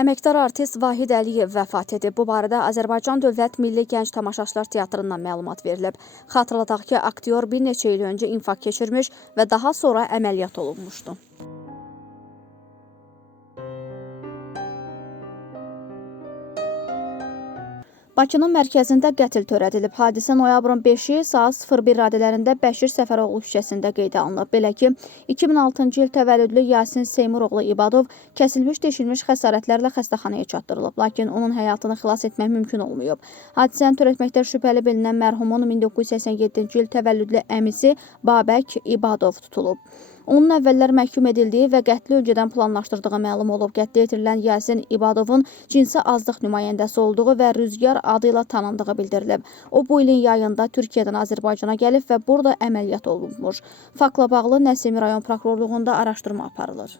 Əməkdar artist Vahid Əliyev vəfat edib. Bu barədə Azərbaycan Dövlət Milli Gənc Tamaşaçılar Teatrından məlumat verilib. Xatırladaq ki, aktyor bir neçə il öncə infarkt keçirmiş və daha sonra əməliyyat olunmuşdu. Bakının mərkəzində qətl törədilib. Hadisə noyabrın 5-i saat 01 radələrində Bəşir Səfəroğlu küçəsində qeydə alınıb. Belə ki, 2006-cı il təvəllüdlü Yasin Seymuroğlu İbadov kəsilmiş-deşilmiş xəsarətlərlə xəstəxanaya çatdırılıb, lakin onun həyatını xilas etmək mümkün olmayıb. Hadisəni törətməkdə şübhəli bilinən mərhumun 1987-ci il təvəllüdlü əmisi Babək İbadov tutulub. Onun əvvəllər məhkum edildiyi və qətli öncədən planlaşdırdığı məlum olub. Qətlə yetirilən Yasin İbadovun cinsi azlıq nümayəndəsi olduğu və Rüzgar adı ilə tanındığı bildirilib. O, bu ilin yayında Türkiyədən Azərbaycana gəlib və burada əməliyyat olunmuş. Faktla bağlı Nəsimi rayon prokurorluğunda araşdırma aparılır.